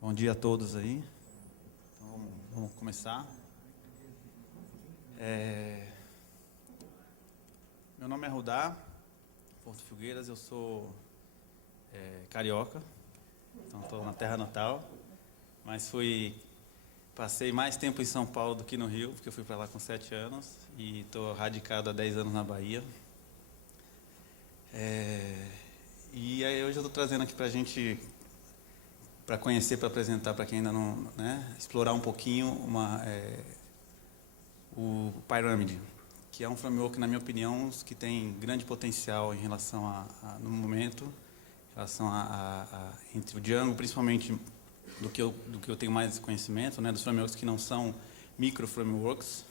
Bom dia a todos aí. Então, vamos começar. Meu nome é Rudá Porto Filgueiras, eu sou carioca, então estou na terra natal, mas passei mais tempo em São Paulo do que no Rio, porque eu fui para lá com 7 anos e estou radicado há 10 anos na Bahia. E aí hoje eu estou trazendo aqui para a gente, para conhecer, para apresentar para quem ainda não, né, explorar um pouquinho o Pyramid, que é um framework, na minha opinião, que tem grande potencial em relação no momento, em relação entre o Django, principalmente do que eu tenho mais conhecimento, né, dos frameworks que não são micro frameworks.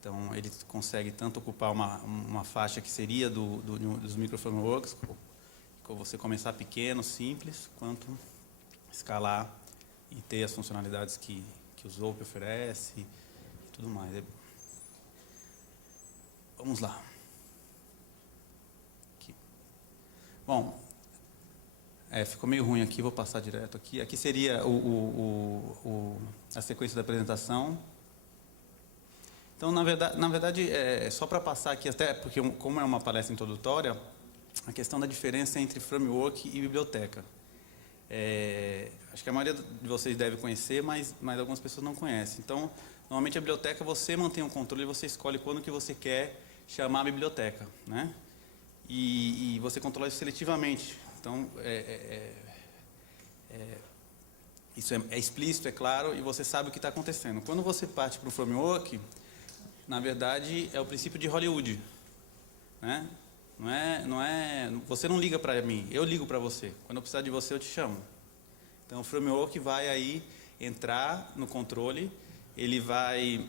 Então ele consegue tanto ocupar uma faixa que seria dos micro frameworks, com você começar pequeno, simples, quanto escalar e ter as funcionalidades que o Zope oferece e tudo mais. Vamos lá. Aqui. Bom, ficou meio ruim aqui, vou passar direto aqui. Aqui seria a sequência da apresentação. Então, na verdade só para passar aqui, até porque como é uma palestra introdutória, a questão da diferença entre framework e biblioteca. Acho que a maioria de vocês deve conhecer, mas algumas pessoas não conhecem. Então, normalmente a biblioteca você mantém o controle e você escolhe quando que você quer chamar a biblioteca, né? E você controla isso seletivamente. Então, isso é explícito, é claro, e você sabe o que está acontecendo. Quando você parte para o framework, na verdade é o princípio de Hollywood, né? Você não liga para mim, eu ligo para você. Quando eu precisar de você, eu te chamo. Então o framework vai aí entrar no controle, ele vai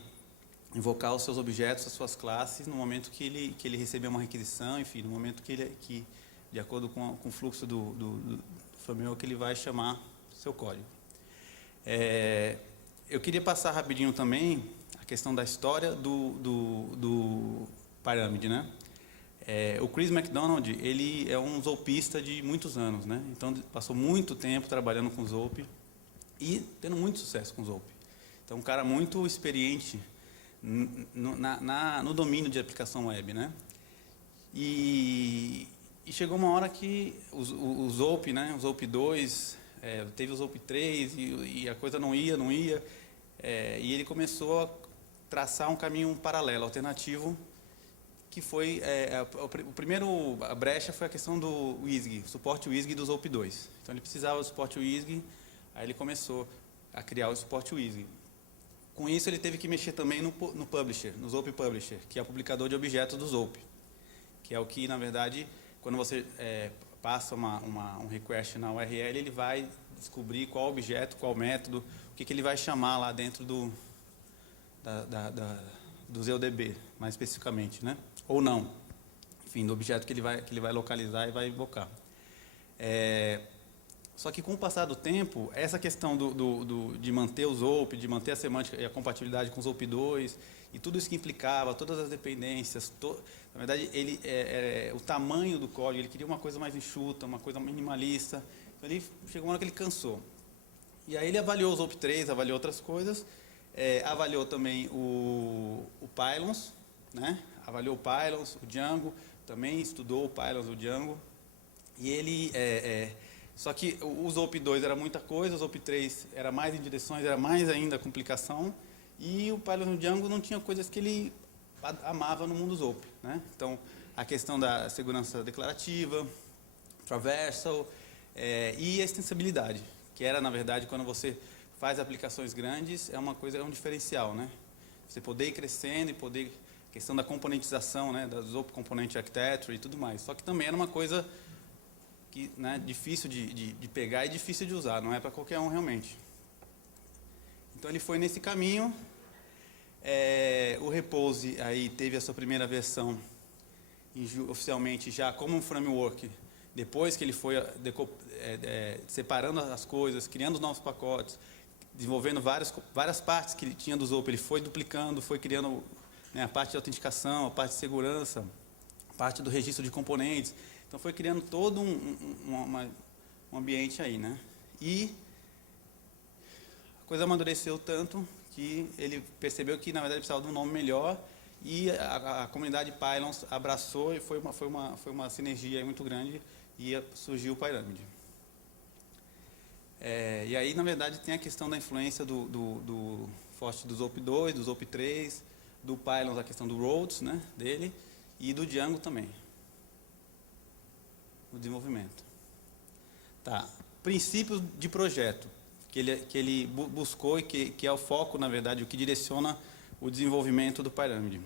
invocar os seus objetos, as suas classes, no momento que ele receber uma requisição, enfim, no momento que de acordo com o fluxo do framework, ele vai chamar o seu código. Eu queria passar rapidinho também a questão da história do Pyramid, né? O Chris McDonald, ele é um zoopista de muitos anos, né? Então passou muito tempo trabalhando com Zope e tendo muito sucesso com Zope. Então um cara muito experiente no domínio de aplicação web, né? E chegou uma hora que o Zope, né? O Zope 2, teve o Zope 3 e a coisa não ia, e ele começou a traçar um caminho paralelo, alternativo, que foi a brecha foi a questão do WSGI, suporte WSGI do Zope 2. Então ele precisava do suporte WSGI, aí ele começou a criar o suporte WSGI. Com isso ele teve que mexer também no Publisher, no Zope Publisher, que é o publicador de objetos do Zope, que é o que, na verdade, quando você passa um request na URL, ele vai descobrir qual objeto, qual método, o que ele vai chamar lá dentro do ZODB, mais especificamente, né? Ou não, enfim, do objeto que ele vai localizar e vai invocar. Só que com o passar do tempo, essa questão de manter o Zope, de manter a semântica e a compatibilidade com o Zope 2, e tudo isso que implicava, todas as dependências, na verdade, o tamanho do código, ele queria uma coisa mais enxuta, uma coisa minimalista, então ele chegou uma hora que ele cansou. E aí ele avaliou o Zope 3, avaliou outras coisas, avaliou também o Pylons, né? Avaliou o Pylons, o Django, também estudou o Pylons, o Django, e ele só que o Zope 2 era muita coisa, o Zope 3 era mais em direções, era mais ainda complicação, e o Pylons no Django não tinha coisas que ele amava no mundo Zope, né? Então a questão da segurança declarativa, traversal, e a extensibilidade, que era, na verdade, quando você faz aplicações grandes, é um diferencial, né? Você poder ir crescendo e poder, questão da componentização, né, da Zope Component Architecture e tudo mais. Só que também era uma coisa que, né, difícil de pegar e difícil de usar, não é para qualquer um realmente. Então ele foi nesse caminho. O Repose aí teve a sua primeira versão oficialmente já como um framework, depois que ele foi separando as coisas, criando novos pacotes, desenvolvendo várias partes que ele tinha do Zope, ele foi duplicando, foi criando, né, a parte de autenticação, a parte de segurança, a parte do registro de componentes. Então foi criando todo um ambiente aí, né? E coisa amadureceu tanto que ele percebeu que, na verdade, precisava de um nome melhor, e a comunidade Pylons abraçou, e foi uma sinergia aí muito grande, e surgiu o Pyramid. E aí, na verdade, tem a questão da influência do forte do Zope 2, do Zope 3, do Pylons, a questão do Rhodes, né, dele, e do Django também, no desenvolvimento. Tá. Princípios de projeto que ele buscou e que é o foco, na verdade, o que direciona o desenvolvimento do Pyramid.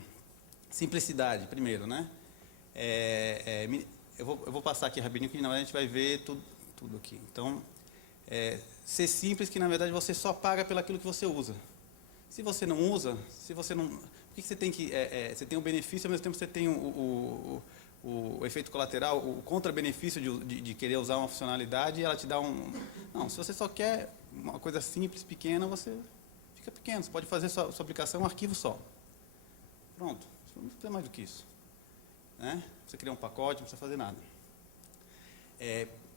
Simplicidade, primeiro, né? Eu vou passar aqui rapidinho, que na verdade a gente vai ver tudo aqui. Então, ser simples, que na verdade você só paga pelo aquilo que você usa. Se você não usa, por que você tem que... você tem o benefício, ao mesmo tempo você tem o efeito colateral, o contra-benefício de querer usar uma funcionalidade, e ela te dá um... Não, se você só quer uma coisa simples, pequena, você fica pequeno. Você pode fazer sua aplicação em um arquivo só. Pronto. Não precisa mais do que isso. Né? Você criar um pacote, não precisa fazer nada.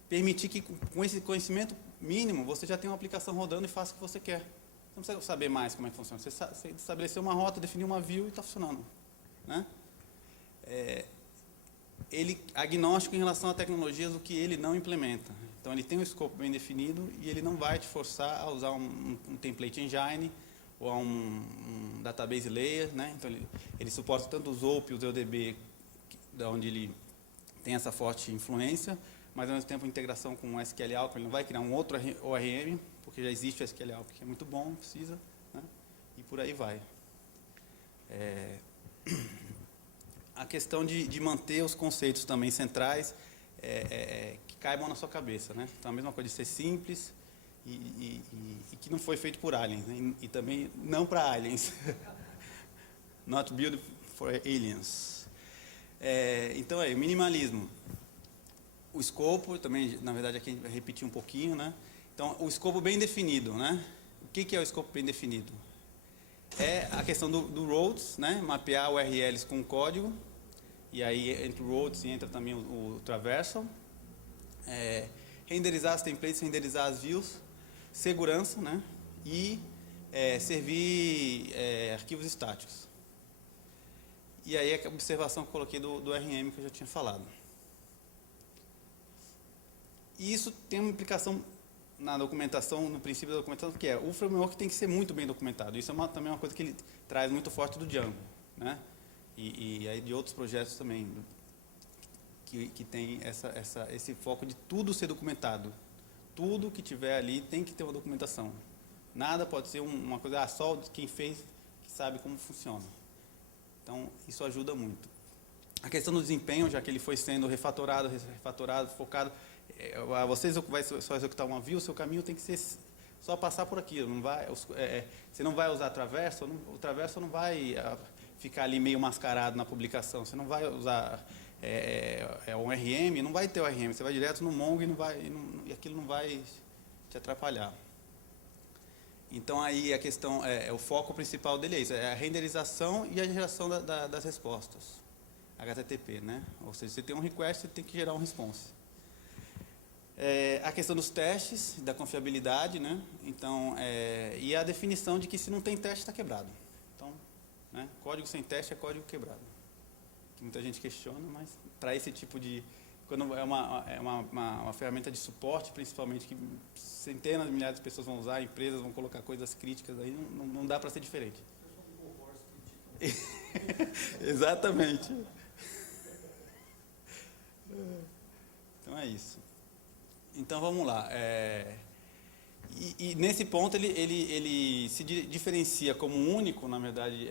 Permitir que, com esse conhecimento mínimo, você já tenha uma aplicação rodando e faça o que você quer. Você não precisa saber mais como é que funciona. Você estabeleceu uma rota, definiu uma view e está funcionando. Né? Ele agnóstico em relação a tecnologias, o que ele não implementa. Então, ele tem um escopo bem definido e ele não vai te forçar a usar um template engine ou a um database layer, né? Então, ele suporta tanto os OOP e os EUDB, onde ele tem essa forte influência, mas, ao mesmo tempo, integração com o SQL Alchemy. Ele não vai criar um outro ORM, porque já existe o SQL Alchemy, que é muito bom, precisa, né? E por aí vai. A questão de manter os conceitos também centrais que caibam na sua cabeça, né? Então, a mesma coisa de ser simples e que não foi feito por aliens, né? E também não para aliens. Not built for aliens. Então, minimalismo. O escopo, também, na verdade, aqui a gente vai repetir um pouquinho, né? Então, o escopo bem definido, né? O que é o escopo bem definido? É a questão do Rhodes, né? Mapear URLs com código. E aí, entre o Rhodes entra também o Traversal. Renderizar as templates, renderizar as views. Segurança, né? E servir arquivos estáticos. E aí, a observação que eu coloquei do RM, que eu já tinha falado. E isso tem uma implicação na documentação, no princípio da documentação, que o framework tem que ser muito bem documentado. Isso é também uma coisa que ele traz muito forte do Django, né? E aí de outros projetos também, que tem esse foco de tudo ser documentado. Tudo que tiver ali tem que ter uma documentação. Nada pode ser uma coisa, só quem fez que sabe como funciona. Então, isso ajuda muito. A questão do desempenho, já que ele foi sendo refatorado, focado... Você vai só executar uma view, o seu caminho tem que ser só passar por aquilo. Você não vai usar o Traverso não vai ficar ali meio mascarado na publicação. Você não vai usar um RM, não vai ter o RM. Você vai direto no Mongo e aquilo não vai te atrapalhar. Então, aí a questão, o foco principal dele é isso, é a renderização e a geração das respostas. HTTP, né? Ou seja, você tem um request, você tem que gerar um response. A questão dos testes, da confiabilidade, né? Então, e a definição de que se não tem teste, está quebrado. Então, né? Código sem teste é código quebrado. Que muita gente questiona, mas para esse tipo de... Quando é uma ferramenta de suporte, principalmente, que centenas de milhares de pessoas vão usar, empresas vão colocar coisas críticas, aí não dá para ser diferente. Exatamente. Então, é isso. Então, vamos lá. E nesse ponto, ele se diferencia como único, na verdade,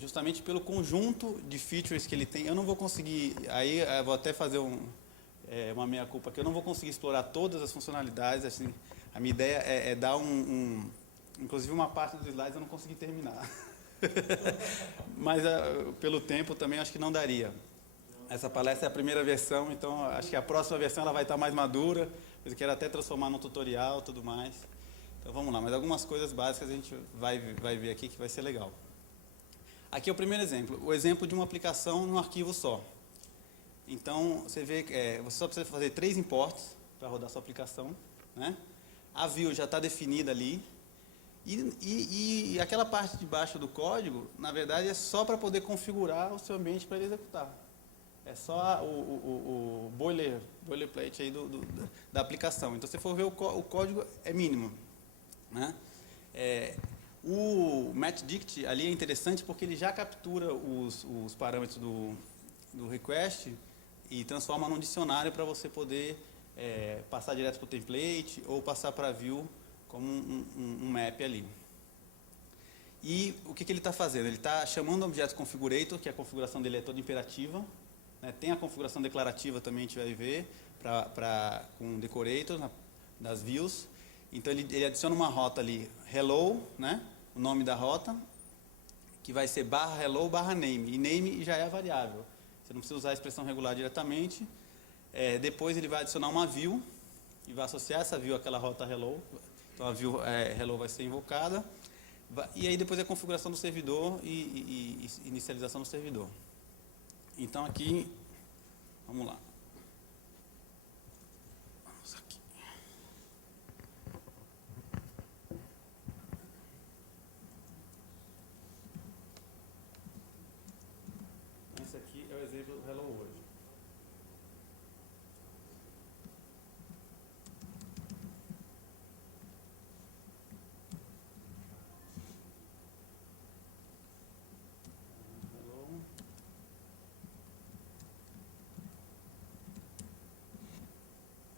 justamente pelo conjunto de features que ele tem. Eu não vou conseguir, aí eu vou até fazer uma meia-culpa aqui, eu não vou conseguir explorar todas as funcionalidades. Assim, a minha ideia é dar inclusive uma parte dos slides eu não consegui terminar. Mas pelo tempo também acho que não daria. Essa palestra é a primeira versão, então acho que a próxima versão ela vai estar mais madura. Eu quero até transformar num tutorial e tudo mais. Então vamos lá, mas algumas coisas básicas a gente vai ver aqui que vai ser legal. Aqui é o primeiro exemplo, o exemplo de uma aplicação num arquivo só. Então você vê que você só precisa fazer 3 imports para rodar sua aplicação, né? A view já está definida ali. E aquela parte de baixo do código, na verdade, é só para poder configurar o seu ambiente para ele executar. É só o boilerplate aí da aplicação. Então, se você for ver, o código é mínimo, né? O matchDict ali é interessante porque ele já captura os parâmetros do request e transforma num dicionário para você poder passar direto para o template ou passar para a view como um map ali. E o que ele está fazendo? Ele está chamando o objeto configurator, que a configuração dele é toda imperativa, né? Tem a configuração declarativa também, a gente vai ver, com decorator, das views. Então ele adiciona uma rota ali, hello, né? O nome da rota, que vai ser /hello /name, e name já é a variável. Você não precisa usar a expressão regular diretamente. Depois ele vai adicionar uma view, e vai associar essa view àquela rota hello. Então a view hello vai ser invocada. E aí depois a configuração do servidor e inicialização do servidor. Então aqui, vamos lá. Vamos aqui. Esse aqui é o exemplo do Hello World.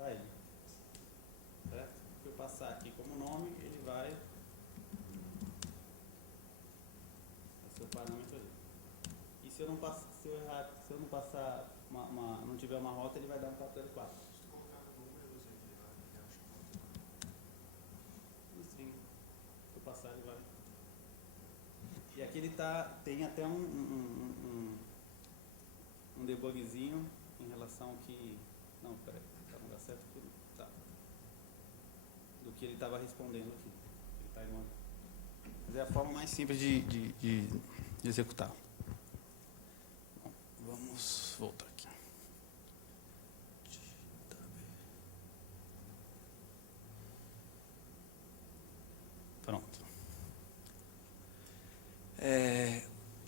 Aí, certo? Se eu passar aqui como nome, ele vai ser o parâmetro ali. E se eu não passar, se eu não passar não tiver uma rota, ele vai dar um 404. Se tu colocar números, ele vai chamar. E sim, se eu passar, ele vai. E aqui ele tem até um debugzinho em relação que. Não, peraí, tá no lugar certo aqui? Tá. Do que ele estava respondendo aqui. Ele tá mas é a forma mais simples de executar. Bom, vamos voltar aqui. Pronto.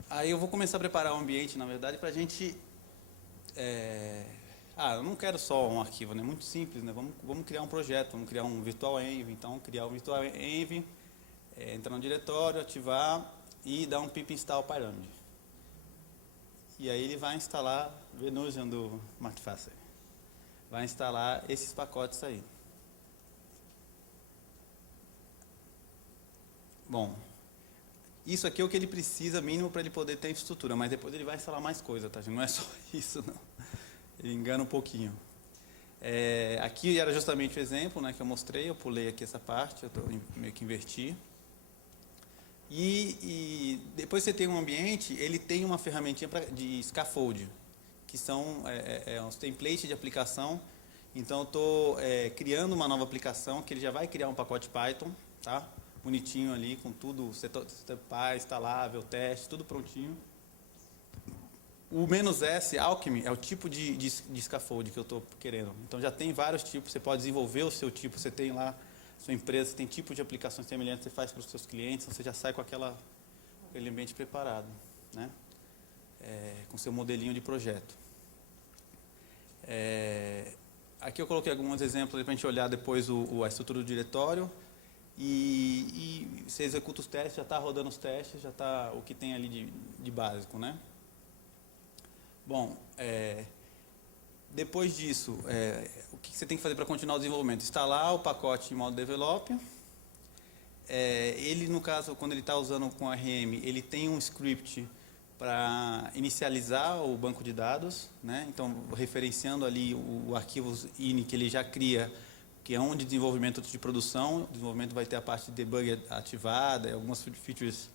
Aí eu vou começar a preparar o ambiente, na verdade, para a gente... eu não quero só um arquivo, né? Muito simples, né? Vamos criar um projeto, vamos criar um virtual env. Então, criar um virtual env, entrar no diretório, ativar e dar um pip install pyramid. E aí ele vai instalar Venusian do Markfacer. Vai instalar esses pacotes aí. Bom, isso aqui é o que ele precisa mínimo para ele poder ter infraestrutura, mas depois ele vai instalar mais coisa, tá? Não é só isso, não. Ele engana um pouquinho. Aqui era justamente o exemplo, né, que eu mostrei, eu pulei aqui essa parte, eu meio que inverti. E depois você tem um ambiente, ele tem uma ferramentinha de scaffold, que são uns templates de aplicação. Então eu estou criando uma nova aplicação, que ele já vai criar um pacote Python, tá? Bonitinho ali, com tudo, setup, instalável, teste, tudo prontinho. O "-s, Alchemy, é o tipo de scaffold que eu estou querendo. Então já tem vários tipos, você pode desenvolver o seu tipo, você tem lá, sua empresa, você tem tipo de aplicações semelhantes, você faz para os seus clientes, então você já sai com aquele ambiente preparado, né? Com seu modelinho de projeto. Aqui eu coloquei alguns exemplos para a gente olhar depois a estrutura do diretório. E você executa os testes, já está rodando os testes, já está o que tem ali de básico, né? Bom, depois disso, o que você tem que fazer para continuar o desenvolvimento? Instalar o pacote em modo develop. Ele, no caso, quando ele está usando com RM, ele tem um script para inicializar o banco de dados, né? Então, referenciando ali o arquivo ini que ele já cria, que é um de desenvolvimento de produção. O desenvolvimento vai ter a parte de debug ativada, algumas features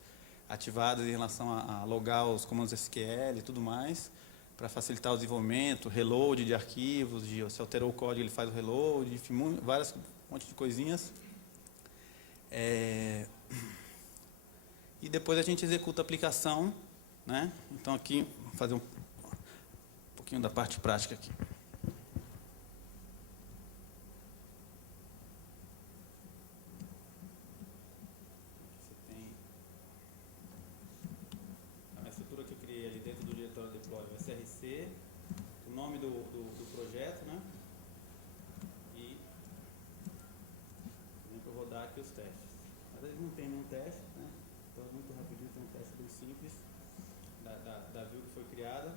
ativadas em relação a logar os comandos SQL e tudo mais, para facilitar o desenvolvimento, reload de arquivos, se alterou o código ele faz o reload, enfim, um monte de coisinhas. E depois a gente executa a aplicação, né? Então aqui, vou fazer um pouquinho da parte prática aqui. aqui os testes. Às vezes não tem nenhum teste, né? Então, muito rapidinho, tem um teste bem simples da view que foi criada.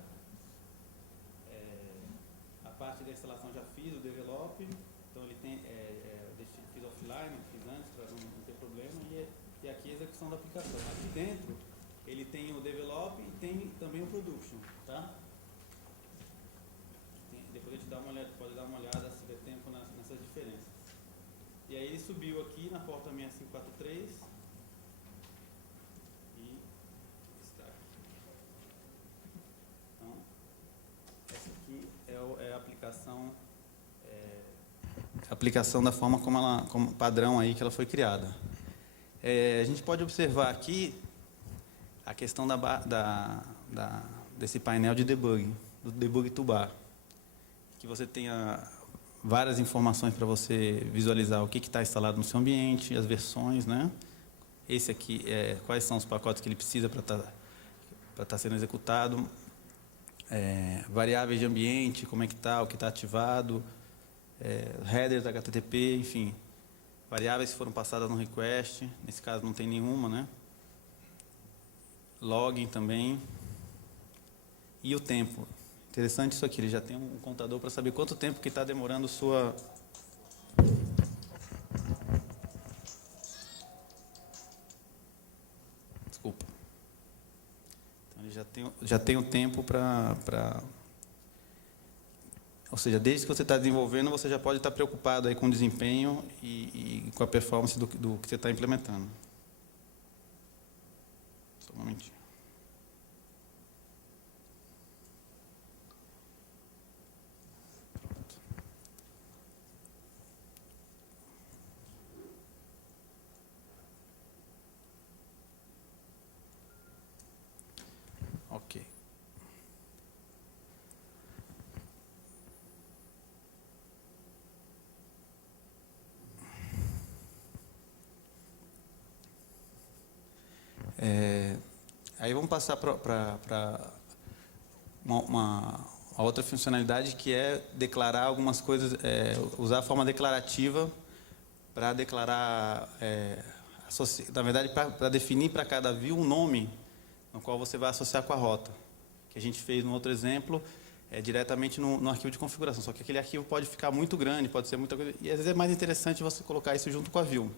A parte da instalação já fiz, o develop. Então, ele tem, fiz offline, fiz antes, para não ter problema. E aqui a execução da aplicação. Aqui dentro, ele tem o develop e tem também o production, tá? Depois a gente pode dar uma olhada, se der tempo, nessas diferenças. E aí ele subiu aqui na porta 6543 e está aqui. Então, essa aqui é a aplicação da forma como padrão aí que ela foi criada. A gente pode observar aqui a questão desse painel de debug, do debug toolbar, que você tenha várias informações para você visualizar o que está instalado no seu ambiente, as versões, né? Esse aqui, quais são os pacotes que ele precisa para estar sendo executado, variáveis de ambiente, como é que está, o que está ativado, headers HTTP, enfim, variáveis que foram passadas no request, nesse caso não tem nenhuma, né? Login também, e o tempo. Interessante isso aqui, ele já tem um contador para saber quanto tempo que está demorando sua... Desculpa. Então, ele já tem o tempo para... Ou seja, desde que você está desenvolvendo, você já pode estar preocupado aí com o desempenho e com a performance do que você está implementando. Só um momentinho. Ok. Aí vamos passar para uma outra funcionalidade, que é declarar algumas coisas, usar a forma declarativa para declarar, na verdade, para definir para cada view um nome no qual você vai associar com a rota, que a gente fez no outro exemplo, diretamente no arquivo de configuração. Só que aquele arquivo pode ficar muito grande, pode ser muita coisa, e às vezes é mais interessante você colocar isso junto com a view.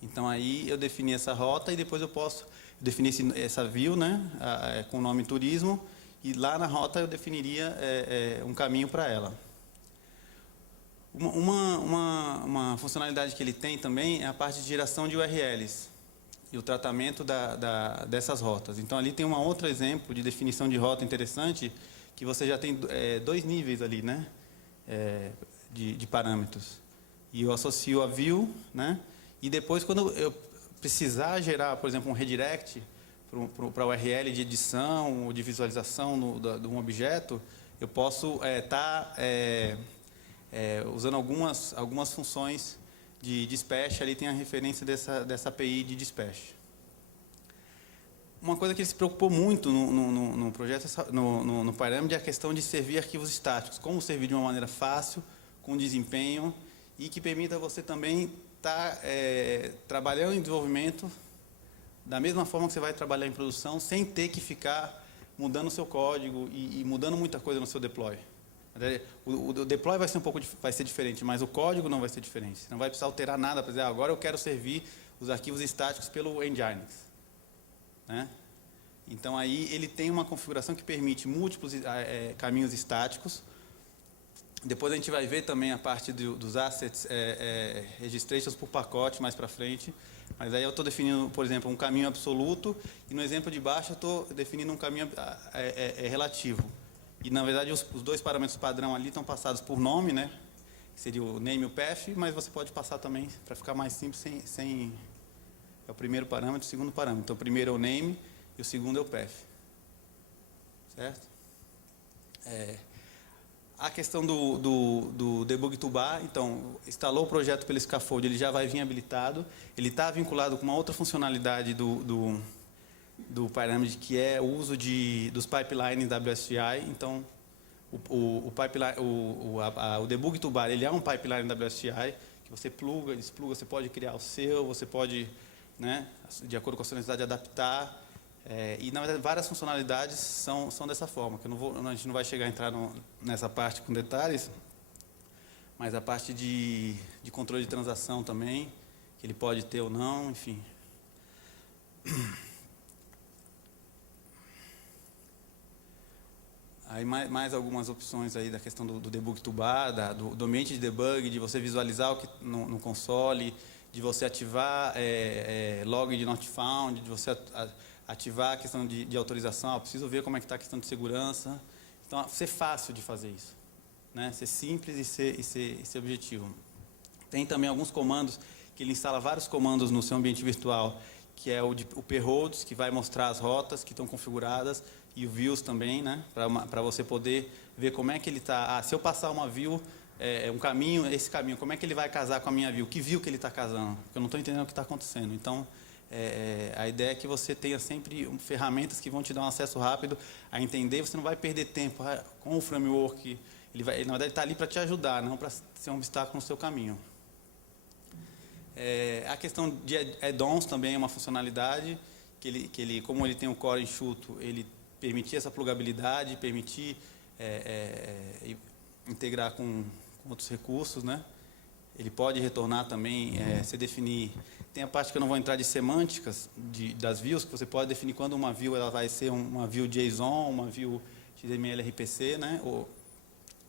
Então, aí eu defini essa rota e depois eu posso definir essa view, né, com o nome turismo, e lá na rota eu definiria um caminho para ela. Uma funcionalidade que ele tem também é a parte de geração de URLs e o tratamento dessas rotas. Então, ali tem um outro exemplo de definição de rota interessante, que você já tem 2 níveis ali, né, de parâmetros. E eu associo a view, né, e depois, quando eu precisar gerar, por exemplo, um redirect para o URL de edição ou de visualização de um objeto, eu posso estar usando algumas funções de dispatch. Ali tem a referência dessa API de dispatch. Uma coisa que ele se preocupou muito no projeto, no Pyramid, é a questão de servir arquivos estáticos. Como servir de uma maneira fácil, com desempenho, e que permita você também estar trabalhando em desenvolvimento da mesma forma que você vai trabalhar em produção, sem ter que ficar mudando o seu código e mudando muita coisa no seu deploy. O deploy vai ser diferente, mas o código não vai ser diferente. Você não vai precisar alterar nada para dizer, agora eu quero servir os arquivos estáticos pelo Nginx, né? Então, aí ele tem uma configuração que permite múltiplos caminhos estáticos. Depois a gente vai ver também a parte dos assets, registrations por pacote mais para frente. Mas aí eu estou definindo, por exemplo, um caminho absoluto, e no exemplo de baixo eu estou definindo um caminho relativo. E, na verdade, os 2 parâmetros padrão ali estão passados por nome, né? Que seria o name e o path, mas você pode passar também, para ficar mais simples, é o primeiro parâmetro e o segundo parâmetro. Então, o primeiro é o name e o segundo é o path. Certo? A questão do debug toolbar, então, instalou o projeto pelo Scaffold, ele já vai vir habilitado. Ele está vinculado com uma outra funcionalidade do Pyramid, que é o uso dos pipelines WSGI. Então, o debug toolbar, ele é um pipeline WSGI, que você pluga, despluga, você pode criar o seu, você pode, né, de acordo com a sua necessidade, adaptar. E, na verdade, várias funcionalidades são dessa forma, que a gente não vai chegar a entrar nessa parte com detalhes, mas a parte de controle de transação também, que ele pode ter ou não, enfim. Aí mais algumas opções aí da questão do debug to bar, do ambiente de debug, de você visualizar o que no console, de você ativar log de not found, de você ativar a questão de autorização, preciso ver como é que está a questão de segurança. Então, ser fácil de fazer isso, né? Ser simples e ser objetivo. Tem também alguns comandos que ele instala vários comandos no seu ambiente virtual, que é o payloads, que vai mostrar as rotas que estão configuradas, e o views também, né? Para você poder ver como é que ele está. Se eu passar uma view, um caminho, esse caminho, como é que ele vai casar com a minha view? Que view que ele está casando? Porque eu não estou entendendo o que está acontecendo. Então, a ideia é que você tenha sempre ferramentas que vão te dar um acesso rápido a entender. Você não vai perder tempo com o framework. Ele, na verdade, está ali para te ajudar, não para ser um obstáculo no seu caminho. A questão de add-ons também é uma funcionalidade que ele, como ele tem um core enxuto, ele permitir essa plugabilidade, permitir integrar com outros recursos, né? Ele pode retornar também, se definir. Tem a parte que eu não vou entrar de semânticas das views, que você pode definir quando uma view ela vai ser uma view JSON, uma view XML RPC, né?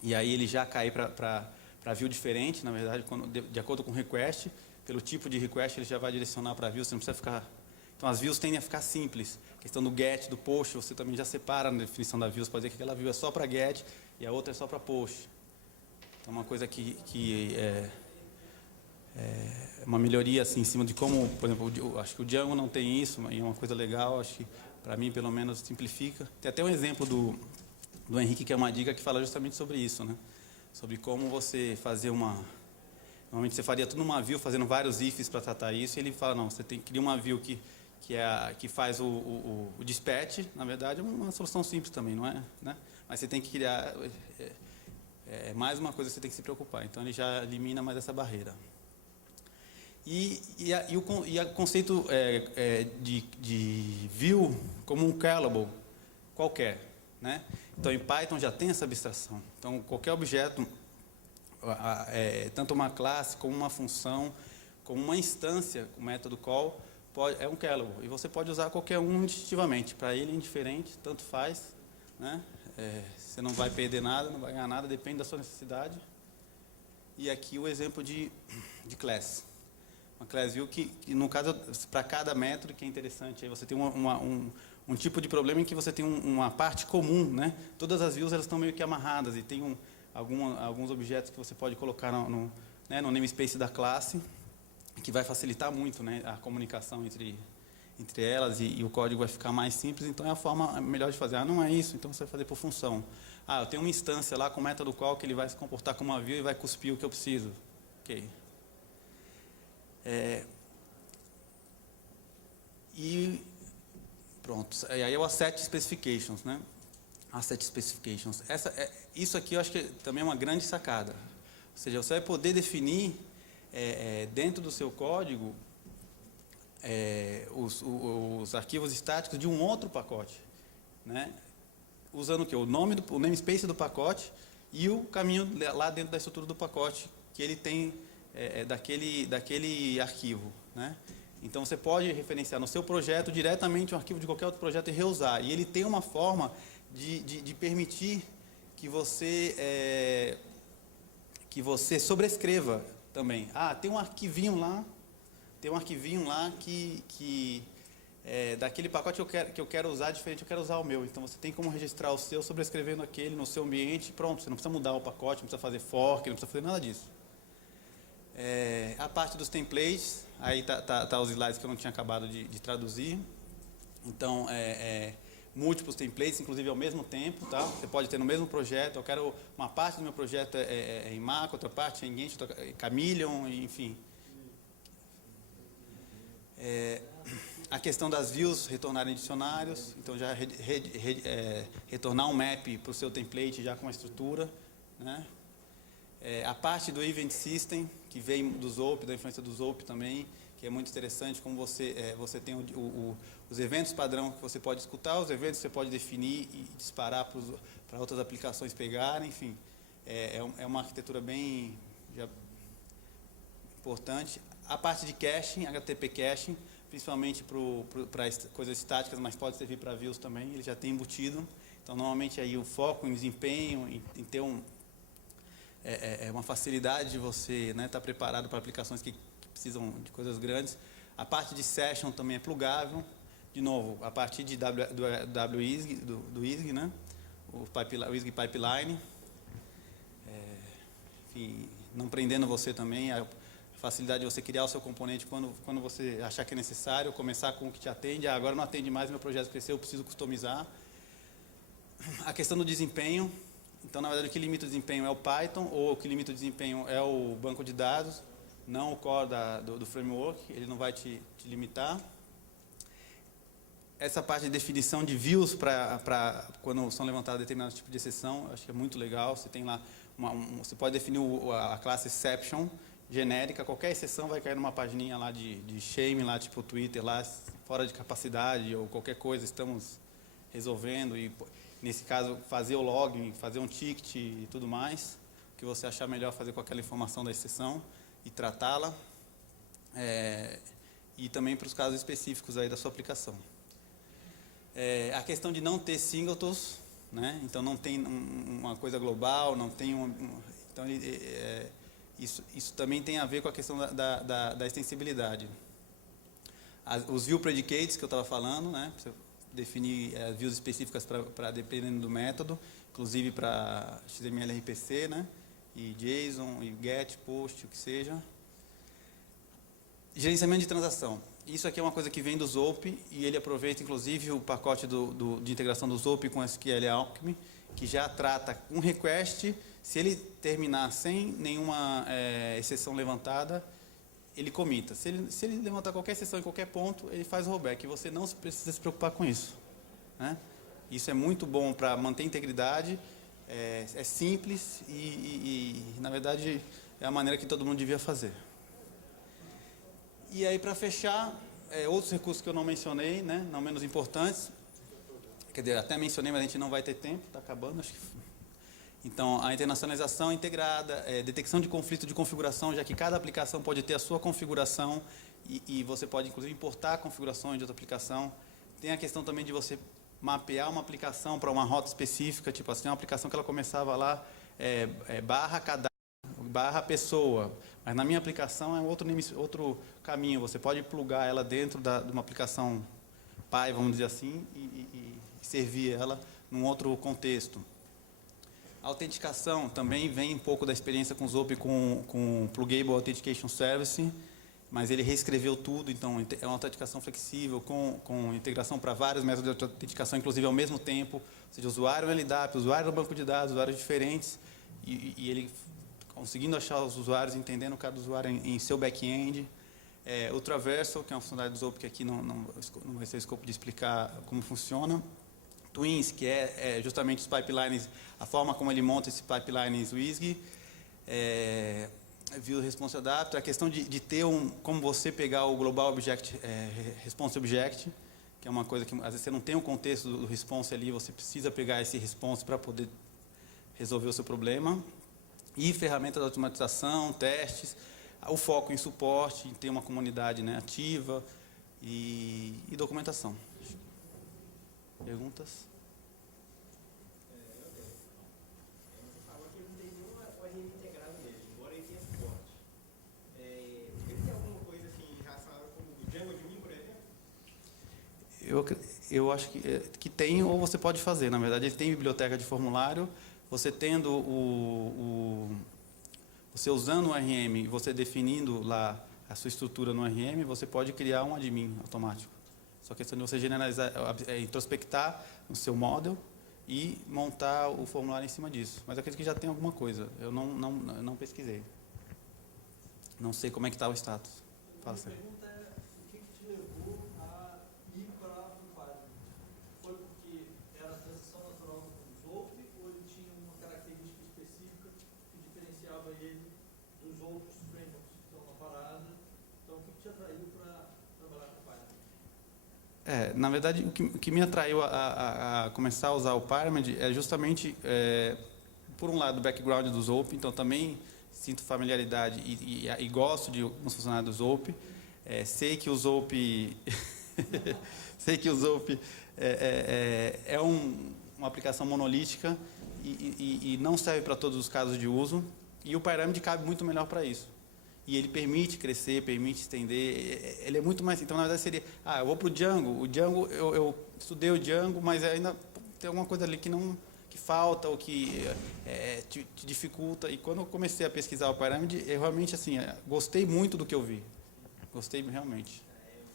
E aí ele já cai para view diferente, na verdade, de acordo com o request. Pelo tipo de request, ele já vai direcionar para a view, você não precisa ficar... Então, as views tendem a ficar simples. A questão do get, do post, você também já separa na definição da view. Você pode dizer que aquela view é só para get e a outra é só para post. Então, uma coisa que é uma melhoria assim, em cima de como, por exemplo, acho que o Django não tem isso, mas é uma coisa legal, acho que, para mim, pelo menos, simplifica. Tem até um exemplo do Henrique, que é uma dica, que fala justamente sobre isso, né? Sobre como você fazer uma... Normalmente você faria tudo numa view, fazendo vários ifs para tratar isso, e ele fala, não, você tem que criar uma view que faz o dispatch. Na verdade, é uma solução simples também, não é? Né? Mas você tem que criar... mais uma coisa que você tem que se preocupar. Então, ele já elimina mais essa barreira. E o conceito de view como um callable qualquer, né? Então, em Python já tem essa abstração. Então, qualquer objeto, tanto uma classe como uma função, como uma instância, o método call, é um callable. E você pode usar qualquer um indistintivamente. Para ele, indiferente, tanto faz, né? Você não vai perder nada, não vai ganhar nada, depende da sua necessidade. E aqui o exemplo de class. Uma class view que no caso, para cada método, que é interessante, aí você tem um tipo de problema em que você tem uma parte comum, né? Todas as views elas estão meio que amarradas e tem alguns objetos que você pode colocar no namespace da classe, que vai facilitar muito, né, a comunicação entre elas e o código vai ficar mais simples. Então é a forma melhor de fazer. Não é isso, então você vai fazer por função. Eu tenho uma instância lá com o método call que ele vai se comportar como uma view e vai cuspir o que eu preciso. Ok. E pronto. E aí é o asset specifications, né? Asset specifications. Isso aqui eu acho que também é uma grande sacada. Ou seja, você vai poder definir dentro do seu código os arquivos estáticos de um outro pacote, né? Usando o quê? O namespace do pacote e o caminho lá dentro da estrutura do pacote que ele tem daquele arquivo, né? Então, você pode referenciar no seu projeto diretamente um arquivo de qualquer outro projeto e reusar. E ele tem uma forma de permitir que você sobrescreva também. Tem um arquivinho lá que daquele pacote que eu quero usar diferente, eu quero usar o meu. Então, você tem como registrar o seu sobrescrevendo aquele no seu ambiente. Pronto, você não precisa mudar o pacote, não precisa fazer fork, não precisa fazer nada disso. A parte dos templates, aí tá os slides que eu não tinha acabado de traduzir. Então, múltiplos templates, inclusive ao mesmo tempo, tá? Você pode ter no mesmo projeto. Eu quero uma parte do meu projeto em Mac, outra parte em Git, outra em Chameleon, enfim. A questão das views retornarem dicionários, então já retornar um map para o seu template já com a estrutura, né? A parte do Event System, que vem do Zope, da influência do Zope também, que é muito interessante, como você tem os eventos padrão que você pode escutar, os eventos que você pode definir e disparar para outras aplicações pegarem, enfim. É uma arquitetura bem importante. A parte de caching, HTTP caching, principalmente para coisas estáticas, mas pode servir para views também, ele já tem embutido. Então, normalmente, aí o foco em desempenho, em ter uma facilidade de você estar preparado para aplicações que precisam de coisas grandes. A parte de session também é plugável. De novo, a partir de do WISG, né? O WISG Pipeline. Enfim, não prendendo você também, a facilidade de você criar o seu componente quando você achar que é necessário, começar com o que te atende. Agora não atende mais, meu projeto cresceu, eu preciso customizar. A questão do desempenho. Então, na verdade, o que limita o desempenho é o Python, ou o que limita o desempenho é o banco de dados, não o core do framework, ele não vai te limitar. Essa parte de definição de views para quando são levantados determinados tipos de exceção, eu acho que é muito legal. Você tem lá, você pode definir a classe exception genérica, qualquer exceção vai cair numa pagininha lá de shame, lá tipo Twitter, lá fora de capacidade ou qualquer coisa, estamos resolvendo e, nesse caso, fazer o login, fazer um ticket e tudo mais, o que você achar melhor fazer com aquela informação da exceção e tratá-la, e também para os casos específicos aí da sua aplicação. A questão de não ter singletons, né? Então não tem uma coisa global, não tem então isso também tem a ver com a questão da extensibilidade. Os view predicates que eu estava falando, né? Você definir views específicas para dependendo do método, inclusive para XML RPC, né? E JSON, e GET, POST, o que seja. Gerenciamento de transação. Isso aqui é uma coisa que vem do Zope e ele aproveita, inclusive, o pacote de integração do Zope com SQL Alchemy, que já trata um request. Se ele terminar sem nenhuma exceção levantada, ele comita. Se ele levantar qualquer exceção em qualquer ponto, ele faz o rollback. E você não precisa se preocupar com isso, né? Isso é muito bom para manter a integridade, é simples e, na verdade, é a maneira que todo mundo devia fazer. E aí, para fechar, outros recursos que eu não mencionei, né, não menos importantes, quer dizer, até mencionei, mas a gente não vai ter tempo, está acabando, acho que... Então, a internacionalização integrada, detecção de conflito de configuração, já que cada aplicação pode ter a sua configuração e você pode, inclusive, importar configurações de outra aplicação. Tem a questão também de você mapear uma aplicação para uma rota específica, tipo assim, uma aplicação que ela começava lá, barra cadastro, barra pessoa, mas na minha aplicação é outro caminho. Você pode plugar ela dentro de uma aplicação pai, vamos dizer assim, e servir ela num outro contexto. A autenticação também vem um pouco da experiência com o Zope com o Pluggable Authentication Service, mas ele reescreveu tudo, então é uma autenticação flexível, com integração para vários métodos de autenticação, inclusive ao mesmo tempo, ou seja, usuário no LDAP, usuário no banco de dados, usuários diferentes, e ele conseguindo achar os usuários, entendendo cada usuário em seu back-end. O Traversal, que é uma funcionalidade do Zope que aqui não vai ser o escopo de explicar como funciona. Twins, que é justamente os pipelines, a forma como ele monta esse pipelines WISG. View Response Adapter, a questão de ter como você pegar o Global Object, Response Object, que é uma coisa que às vezes você não tem o contexto do response ali, você precisa pegar esse response para poder resolver o seu problema. E ferramentas de automatização, testes, o foco em suporte, em ter uma comunidade, né, ativa e documentação. Perguntas? Você falou que ele não tem nenhuma ORM integrada nele, embora ele tenha suporte. Ele tem alguma coisa assim relacionada com o Django Admin, por exemplo? Eu acho que tem, ou você pode fazer. Na verdade, ele tem biblioteca de formulário. Você tendo você usando o ORM, você definindo lá a sua estrutura no ORM, você pode criar um admin automático. Só questão de você generalizar, introspectar no seu model e montar o formulário em cima disso. Mas acredito que já tem alguma coisa. Eu não pesquisei. Não sei como é que está o status. Fala A pergunta é, o que te levou a ir para o Python? Foi porque era a transição natural do Zope ou ele tinha uma característica específica que diferenciava ele dos outros frameworks? Na verdade, o que me atraiu a começar a usar o Pyramid é justamente, por um lado, o background do Zope, então também sinto familiaridade e gosto de alguns funcionários do Zope. Sei que o Zope é uma aplicação monolítica e não serve para todos os casos de uso, e o Pyramid cabe muito melhor para isso. E ele permite crescer, permite estender, ele é muito mais... Então, na verdade, seria... eu vou para o Django, eu estudei o Django, mas ainda tem alguma coisa ali que falta ou que te dificulta. E quando eu comecei a pesquisar o Pyramid, eu realmente, assim, gostei muito do que eu vi. Gostei realmente.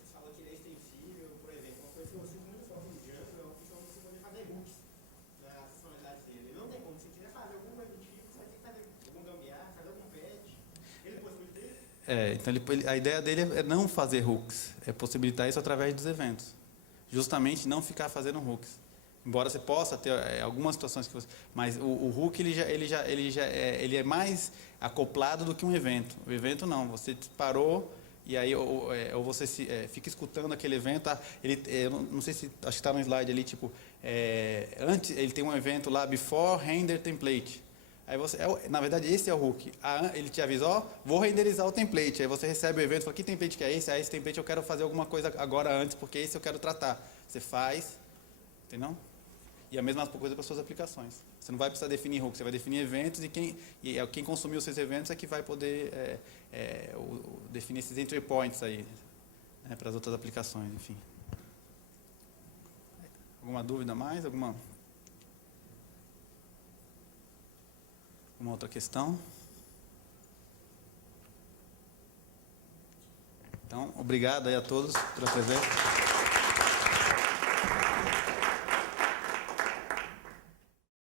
Você falou que ele é extensível, por exemplo, uma coisa que eu sinto muito forte no Django é a opção de você poder fazer hooks nas funcionalidades dele. Não tem como, se quiser fazer algum web tipo, você vai ter que fazer algum gambiarra, fazer algum patch. Ele possibilita isso? Então, a ideia dele é não fazer hooks, é possibilitar isso através dos eventos. Justamente não ficar fazendo hooks. Embora você possa ter algumas situações que você... Mas o hook ele é mais acoplado do que um evento. O evento não, você parou e aí ou você fica escutando aquele evento. Eu não sei se... Acho que está no slide ali, tipo... antes, ele tem um evento lá, before render template. Aí você, na verdade, esse é o hook. Ele te avisa, vou renderizar o template. Aí você recebe o evento e fala, que template que é esse? Esse template eu quero fazer alguma coisa agora antes, porque esse eu quero tratar. Você faz, entendeu? E a mesma coisa para as suas aplicações. Você não vai precisar definir hook, você vai definir eventos e quem consumir os seus eventos é que vai poder definir esses entry points aí, né, para as outras aplicações, enfim. Alguma dúvida mais? Alguma outra questão? Então, obrigado aí a todos pela presença.